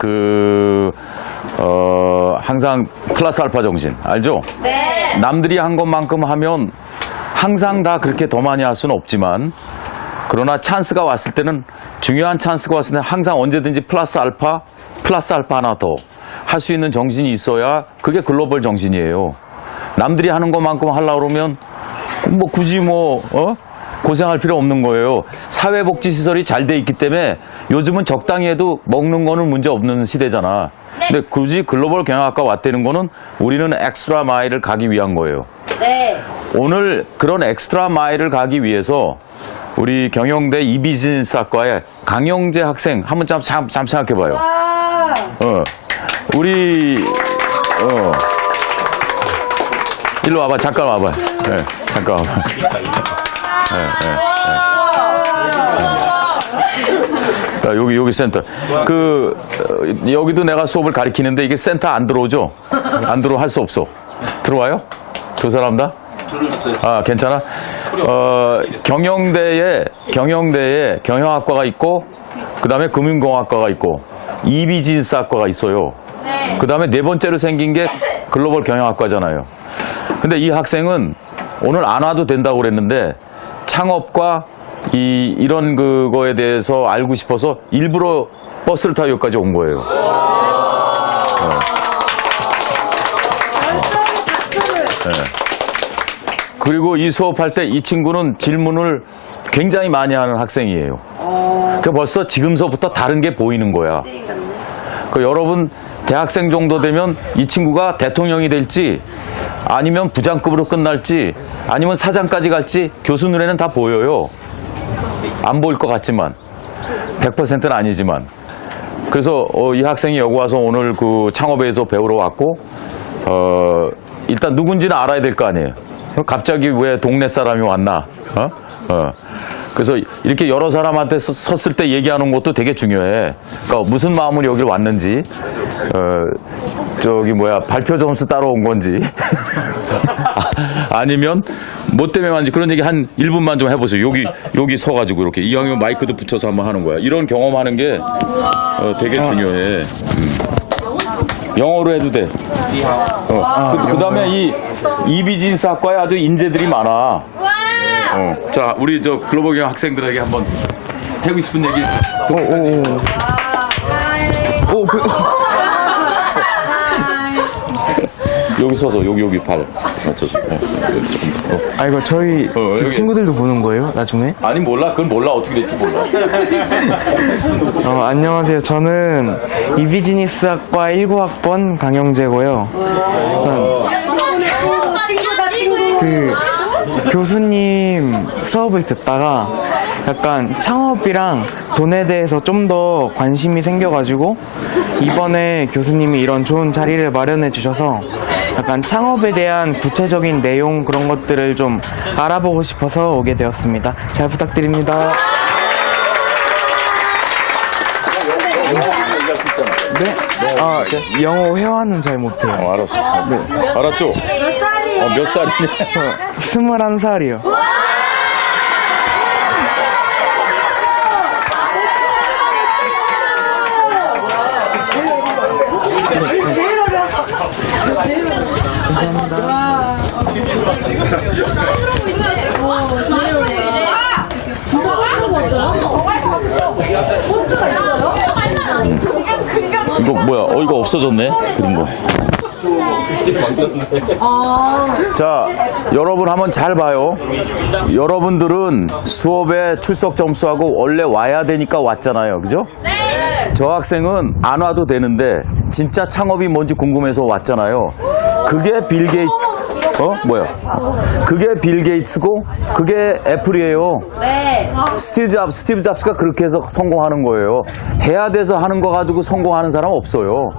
그, 어, 항상 플러스 알파 정신. 알죠? 네. 남들이 한 것만큼 하면 항상 다 그렇게 더 많이 할 수는 없지만 그러나 찬스가 왔을 때는 중요한 찬스가 왔을 때는 항상 언제든지 플러스 알파, 플러스 알파 하나 더 할 수 있는 정신이 있어야 그게 글로벌 정신이에요. 남들이 하는 것만큼 하려고 그러면 뭐 굳이 뭐, 어? 고생할 필요 없는 거예요. 사회복지시설이 잘 돼 있기 때문에 요즘은 적당히 해도 먹는 거는 문제 없는 시대잖아. 근데 굳이 글로벌 경영학과 왔다는 거는 우리는 엑스트라 마일을 가기 위한 거예요. 네. 오늘 그런 엑스트라 마일을 가기 위해서 우리 경영대 이비즈니스 학과의 강영재 학생 한번 잠, 잠, 잠 생각해 봐요. 와. 어. 우리 어. 일로 와봐 잠깐 와봐. 네, 잠깐 와봐. 네, 네, 네. 자, 여기 여기 센터. 그 어, 여기도 내가 수업을 가리키는데 이게 센터 안 들어오죠? 안 들어 할 수 없어. 들어와요? 두 사람 다? 아 괜찮아? 어, 경영대에 경영대에 경영학과가 있고 그 다음에 금융공학과가 있고 이비진스학과가 있어요. 그 다음에 네 번째로 생긴 게 글로벌 경영학과잖아요. 근데 이 학생은 오늘 안 와도 된다고 그랬는데 창업과 이 이런 그거에 대해서 알고 싶어서 일부러 버스를 타고 여기까지 온 거예요. 그리고 이 수업할 때 이 친구는 질문을 굉장히 많이 하는 학생이에요. 그 벌써 지금서부터 다른 게 보이는 거야. 그 여러분 대학생 정도 되면 이 친구가 대통령이 될지 아니면 부장급으로 끝날지 아니면 사장까지 갈지 교수 눈에는 다 보여요. 안 보일 것 같지만 100%는 아니지만 그래서 어, 이 학생이 여기 와서 오늘 그 창업회에서 배우러 왔고 어, 일단 누군지는 알아야 될 거 아니에요. 갑자기 왜 동네 사람이 왔나? 어? 어. 그래서 이렇게 여러 사람한테 서- 섰을 때 얘기하는 것도 되게 중요해. 그러니까 무슨 마음으로 여기를 왔는지, 어, 저기 뭐야 발표 점수 따러 온 건지, 아니면 뭐 때문에 왔는지 그런 얘기 한 1분만 좀 해보세요. 여기 여기 서가지고 이렇게 이왕이면 마이크도 붙여서 한번 하는 거야. 이런 경험하는 게 어, 되게 중요해. 음. 영어로 해도 돼. 어. 그, 그다음에 이 이비진스 학과에 아주 인재들이 많아. 어. 자, 우리 저 글로벌 학생들에게 한번 하고 싶은 얘기. 오, 그, 여기 서서 여기 여기 발 맞춰서. 어. 조금, 어. 아, 이거 저희 어, 제 여기. 친구들도 보는 거예요, 나중에? 아니 몰라. 그건 몰라. 어떻게 될지 몰라. 어, 안녕하세요. 저는 이비지니스학과 19학번 강영재고요. 친구다 친구. 그 교수님 수업을 듣다가 약간 창업이랑 돈에 대해서 좀 더 관심이 생겨가지고 이번에 교수님이 이런 좋은 자리를 마련해 주셔서 약간 창업에 대한 구체적인 내용 그런 것들을 좀 알아보고 싶어서 오게 되었습니다. 잘 부탁드립니다. 네? 아, 영어 회화는 잘 못해요. 어, 알았어. 알았죠? 어, 몇 살이냐? 저 스물한 살이요. 이거 뭐야? 어 이거 없어졌네. 그린 거. 자, 여러분 한번 잘 봐요. 여러분들은 수업에 출석 점수하고 원래 와야 되니까 왔잖아요. 그죠? 저 학생은 안 와도 되는데 진짜 창업이 뭔지 궁금해서 왔잖아요. 그게 빌 게이트 어? 뭐야? 그게 빌 게이츠고 그게 애플이에요. 네. 스티브 잡 스티브 잡스가 그렇게 해서 성공하는 거예요. 해야 돼서 하는 거 가지고 성공하는 사람 없어요.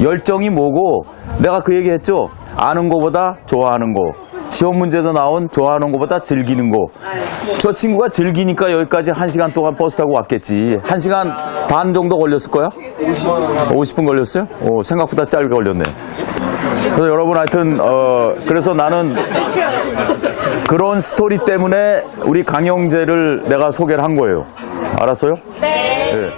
열정이 뭐고 내가 그 얘기했죠. 아는 거보다 좋아하는 거. 시험 문제도 나온 좋아하는 거보다 즐기는 거. 저 친구가 즐기니까 여기까지 한 시간 동안 버스 타고 왔겠지. 한 시간 반 정도 걸렸을 거야? 50분 걸렸어요? 오, 생각보다 짧게 걸렸네. 그래서 여러분 하여튼 어 그래서 나는 그런 스토리 때문에 우리 강영재를 내가 소개를 한 거예요. 알았어요? 네.